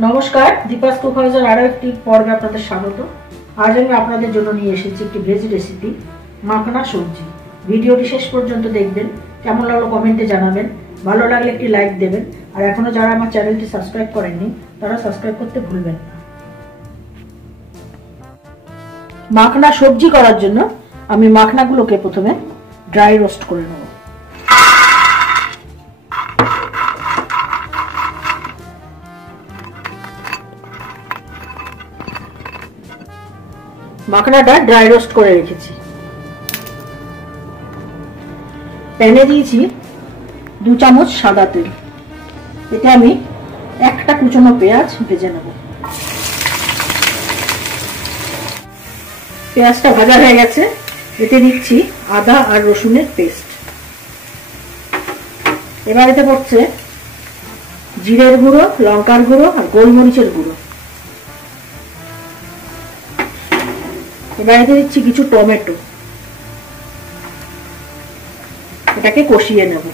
নমস্কার, দীপাস কুক হাউসের আরো একটি পর্বে আপনাদের স্বাগত। আজ আমি আপনাদের জন্য নিয়ে এসেছি একটি ভেজ রেসিপি, মাখনা সবজি। ভিডিওটি শেষ পর্যন্ত দেখবেন, কেমন লাগলো কমেন্টে জানাবেন, ভালো লাগলে একটি লাইক দেবেন, আর এখনো যারা আমার চ্যানেলটি সাবস্ক্রাইব করেননি তারা সাবস্ক্রাইব করতে ভুলবেন না। মাখনা সবজি করার জন্য আমি মাখনাগুলোকে প্রথমে ড্রাই রোস্ট করে নেব। মাখনাটা ড্রাই রোস্ট করে রেখেছি। প্যানে দিয়েছি 2 চামচ সাদা তেল। এতে আমি একটা কুচনো পেঁয়াজ ভেজে নেব। পেঁয়াজটা ভাজা হয়ে গেছে, এতে দিচ্ছি আদা আর রসুনের পেস্ট। এবার এতে পড়ছে জিরের গুঁড়ো, লঙ্কার গুঁড়ো আর গোলমরিচের গুঁড়ো। এবার এতে দিচ্ছি কিছু টমেটো। এটাকে কষিয়ে নেব।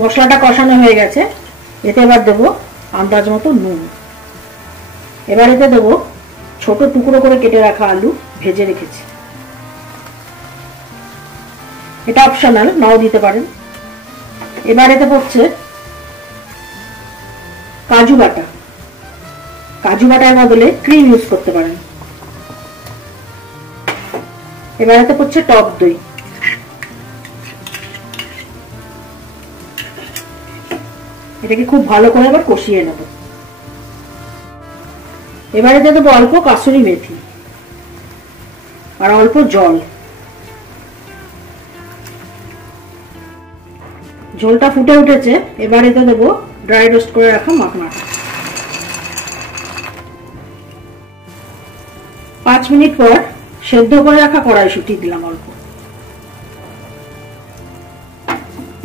মশলাটা কষানো হয়ে গেছে, এতে এবার দেবো আন্দাজ মতো নুন। এবার এতে দেবো ছোট টুকরো করে কেটে রাখা আলু, ভেজে রেখেছি। এটা অপশনাল, নাও দিতে পারেন। এবার এতে পড়ছে কাজু বাটা। কাজু বাটার বদলে ক্রিম ইউজ করতে পারেন। এবার এতে পড়ছে টক দই। এটাকে খুব ভালো করে আবার কষিয়ে নেব। এবার এতে দেবো অল্প কাসুরি মেথি আর অল্প জল। ঝোলটা ফুটে উঠেছে, এবার এতে দেবো ড্রাই রোস্ট করে রাখা মাখনাটা। 5 মিনিট পর সেদ্ধ করে রাখা কড়াইশুঁটি দিলাম অল্প।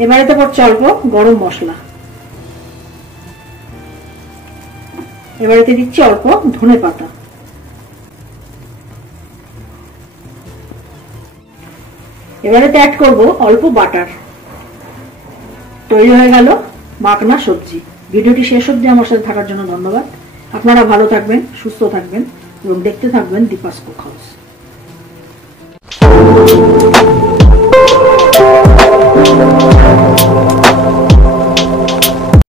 এবার এতে পড়ছে অল্প গরম মশলা। এবার এতে দিচ্ছি অল্প ধনে পাতা। এবার এতে অ্যাড করবো অল্প বাটার। তৈরি হয়ে গেল মাখনা সবজি। ভিডিওটি শেষ অবধি আমার সাথে থাকার জন্য ধন্যবাদ। আপনারা ভালো থাকবেন, সুস্থ থাকবেন এবং দেখতে থাকবেন দীপাস কুক হাউস।